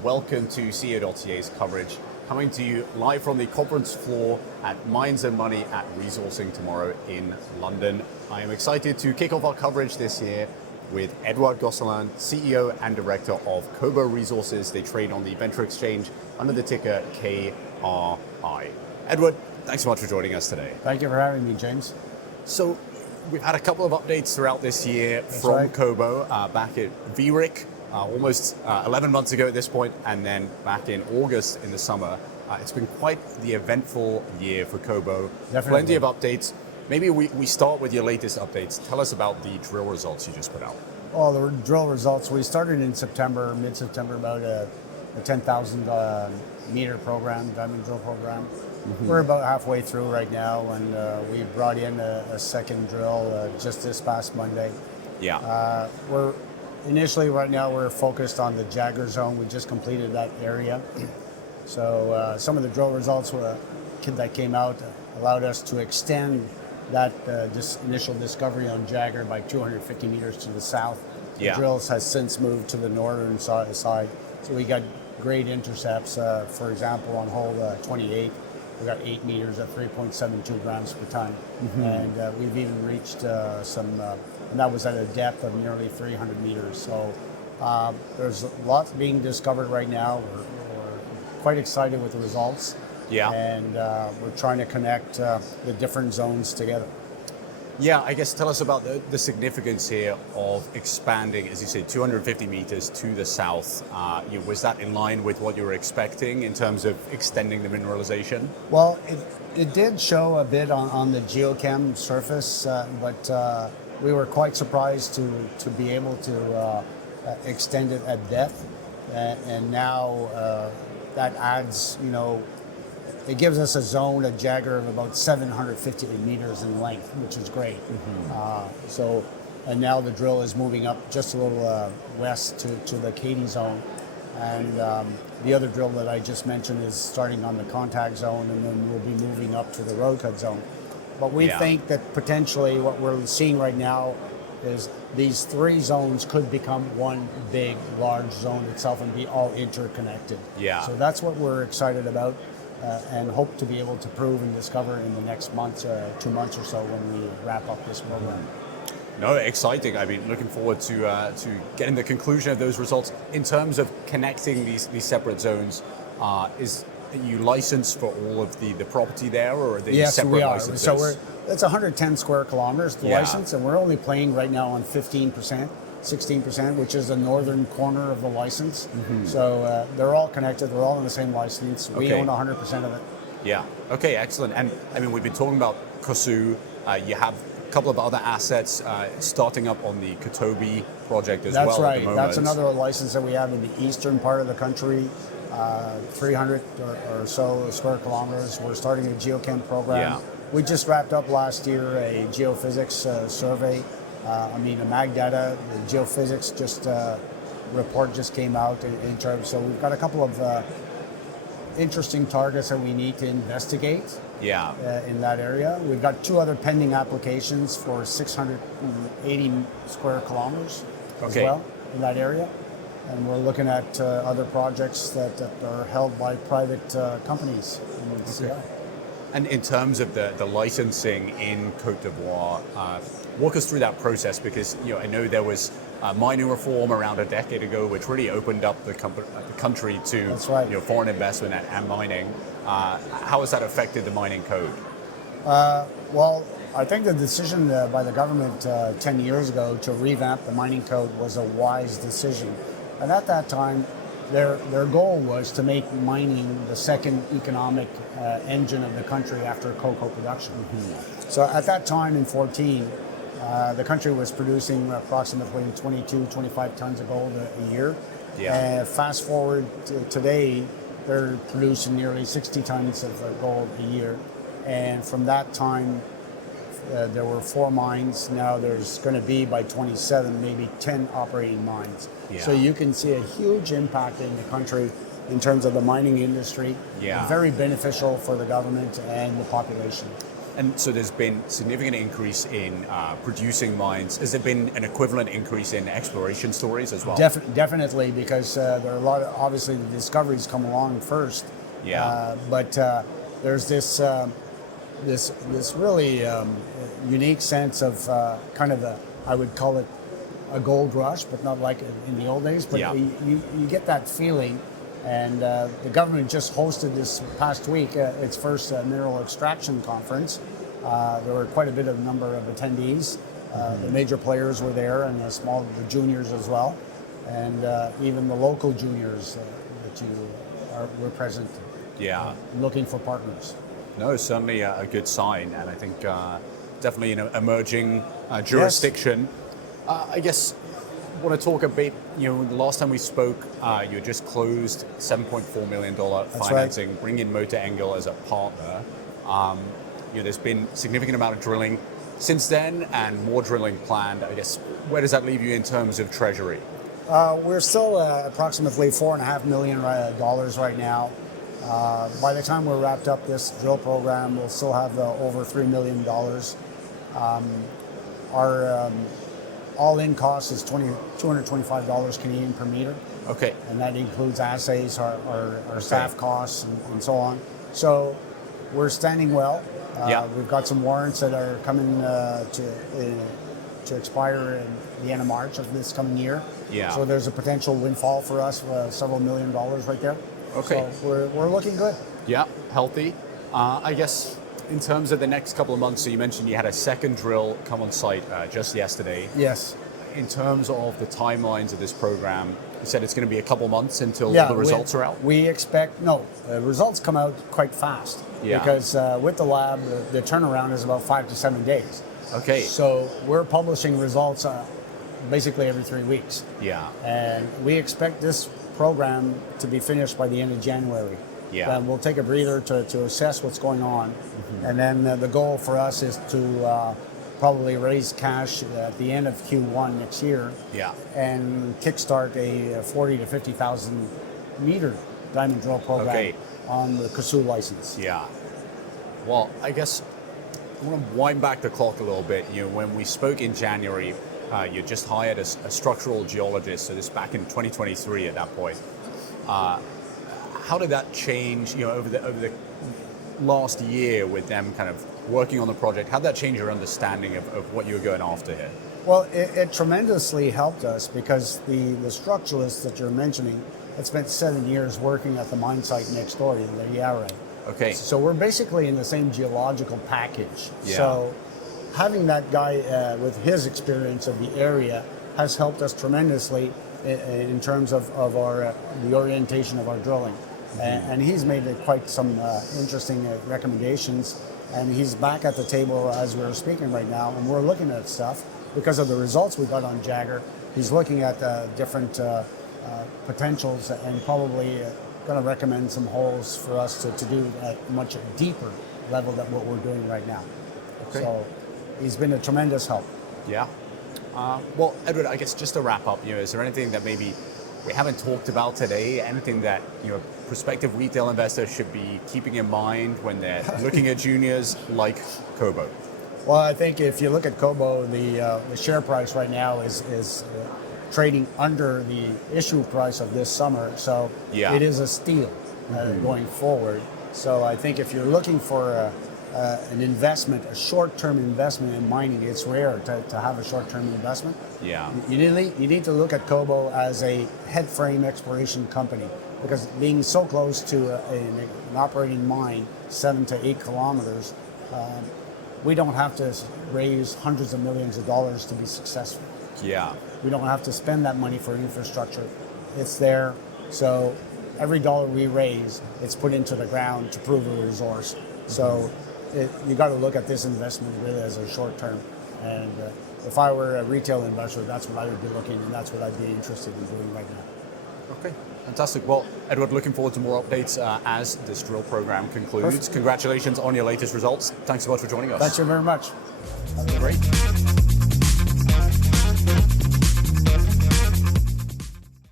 and welcome to CEO.CA's coverage, coming to you live from the conference floor at Mines and Money at Resourcing tomorrow in London. I am excited to kick off our coverage this year with Edouard Gosselin, CEO and Director of Kobo Resources. They trade on the Venture Exchange under the ticker KRI. Edouard, thanks so much for joining us today. Thank you for having me, James. So, we've had a couple of updates throughout this year from right. Kobo, back at VRIC, almost 11 months ago at this point, and then back in August in the summer. It's been quite the eventful year for Kobo. Definitely. Plenty of updates. Maybe we start with your latest updates. Tell us about the drill results you just put out. Well, the drill results, we started in September, mid-September, about a 10,000 meter program, diamond drill program. Mm-hmm. We're about halfway through right now, and we brought in a second drill just this past Monday. Yeah. We're initially right now we're focused on the Jagger zone. We just completed that area, so some of the drill results that came out allowed us to extend that initial discovery on Jagger by 250 meters to the south. Yeah. The drills has since moved to the northern side, so we got great intercepts. For example, on hole 28. We got 8 meters at 3.72 grams per ton. Mm-hmm. And we've even reached and that was at a depth of nearly 300 meters. So there's lots being discovered right now. We're quite excited with the results. Yeah. And we're trying to connect the different zones together. Yeah, I guess tell us about the significance here of expanding, as you say, 250 meters to the south. Was that in line with what you were expecting in terms of extending the mineralization? Well, it did show a bit on the geochem surface, but we were quite surprised to be able to extend it at depth. And now that adds, it gives us a zone, a Jagger of about 750 meters in length, which is great. Mm-hmm. And now the drill is moving up just a little west to the Katy zone. And the other drill that I just mentioned is starting on the contact zone, and then we'll be moving up to the road cut zone. But we think that potentially what we're seeing right now is these three zones could become one big, large zone itself and be all interconnected. Yeah. So that's what we're excited about. And hope to be able to prove and discover in the next month, 2 months or so when we wrap up this program. No, exciting. I mean, looking forward to getting the conclusion of those results. In terms of connecting these separate zones, are you licensed for all of the property there, or are they separate licenses? Yes, we are. So it's 110 square kilometers, the license, and we're only playing right now on 15%. 16%, which is the northern corner of the license. Mm-hmm. So they're all connected. They're all on the same license. We own 100% of it. Yeah. Okay. Excellent. And I mean, we've been talking about Kossou. You have a couple of other assets starting up on the Kotobi project as well. That's right. At the moment. That's another license that we have in the eastern part of the country. 300 or so square kilometers. We're starting a geochem program. Yeah. We just wrapped up last year a geophysics survey. A mag data, the geophysics report just came out in terms. So we've got a couple of interesting targets that we need to investigate. Yeah. In that area, we've got 2 other pending applications for 680 square kilometers as well in that area, and we're looking at other projects that are held by private companies in the CI. And in terms of the licensing in Côte d'Ivoire, walk us through that process, because I know there was mining reform around a decade ago, which really opened up the country to foreign investment and mining. How has that affected the mining code? Well, I think the decision by the government 10 years ago to revamp the mining code was a wise decision, and at that time, their goal was to make mining the second economic engine of the country after cocoa production. Mm-hmm. So at that time in 2014, the country was producing approximately 22, 25 tons of gold a year. Yeah. Fast forward to today, they're producing nearly 60 tons of gold a year. And from that time, there were 4 mines. Now there's going to be, by 27, maybe 10 operating mines. Yeah. So you can see a huge impact in the country in terms of the mining industry. Yeah. Very beneficial for the government and the population. And so there's been significant increase in producing mines. Has there been an equivalent increase in exploration stories as well? Definitely, because there are a lot of, obviously the discoveries come along first. Yeah. But there's this really unique sense of kind of I would call it a gold rush, but not like in the old days. But Yeah. you get that feeling. And the government just hosted this past week its first mineral extraction conference. There were quite a bit of number of attendees. The major players were there, and the juniors as well, and even the local juniors were present. Yeah. Looking for partners. No, certainly a good sign, and I think definitely an emerging jurisdiction. Yes. I guess I want to talk a bit. The last time we spoke, you had just closed $7.4 million financing, right. bring in Motor Engel as a partner. There's been significant amount of drilling since then, and more drilling planned. I guess where does that leave you in terms of treasury? We're still approximately $4.5 million right now. By the time we're wrapped up this drill program, we'll still have over $3 million. Our all-in cost is $225 Canadian per meter. Okay. And that includes assays, our staff costs, and so on. So we're standing well. Yeah. We've got some warrants that are coming to expire in the end of March of this coming year. Yeah. So there's a potential windfall for us, several $1 million right there. Okay. So we're looking good. Yeah, healthy. I guess in terms of the next couple of months, so you mentioned you had a second drill come on site just yesterday. Yes. In terms of the timelines of this program, you said it's going to be a couple months until the results are out? We expect, results come out quite fast. Yeah. Because with the lab, the turnaround is about 5 to 7 days. Okay. So we're publishing results basically every 3 weeks. Yeah. And we expect this program to be finished by the end of January. Yeah. We'll take a breather to assess what's going on. Mm-hmm. And then the goal for us is to probably raise cash at the end of Q1 next year. Yeah. And kickstart a 40 to 50,000 meter diamond drill program on the Kossou license. Yeah. Well, I guess I want to wind back the clock a little bit. When we spoke in January, you just hired a structural geologist. So this back in 2023 at that point. How did that change, over the last year with them kind of working on the project? How did that change your understanding of what you were going after here? Well, it tremendously helped us because the structuralist that you're mentioning had spent 7 years working at the mine site next door in the Yaouré. Okay. So we're basically in the same geological package. Yeah. So having that guy with his experience of the area has helped us tremendously in terms of the orientation of our drilling. Mm-hmm. And he's made quite some interesting recommendations. And he's back at the table as we're speaking right now, and we're looking at stuff because of the results we got on Jagger. He's looking at different potentials and probably going to recommend some holes for us to do at a much deeper level than what we're doing right now. Okay. So he's been a tremendous help. Yeah. Well, Edward, I guess just to wrap up, is there anything that maybe we haven't talked about today? Anything that prospective retail investors should be keeping in mind when they're looking at juniors like Kobo? Well, I think if you look at Kobo, the share price right now is trading under the issue price of this summer. So it is a steal going forward. So I think if you're looking for an investment, a short-term investment in mining, it's rare to have a short-term investment. Yeah. You need to look at Kobo as a head frame exploration company, because being so close to an operating mine, 7 to 8 kilometers, we don't have to raise hundreds of millions of dollars to be successful. Yeah. We don't have to spend that money for infrastructure. It's there. So every dollar we raise, it's put into the ground to prove a resource. So you got to look at this investment really as a short term. And if I were a retail investor, that's what I would be looking, and that's what I'd be interested in doing right now. Okay, fantastic. Well, Edward, looking forward to more updates as this drill program concludes. Perfect. Congratulations on your latest results. Thanks so much for joining us. Thank you very much. Great.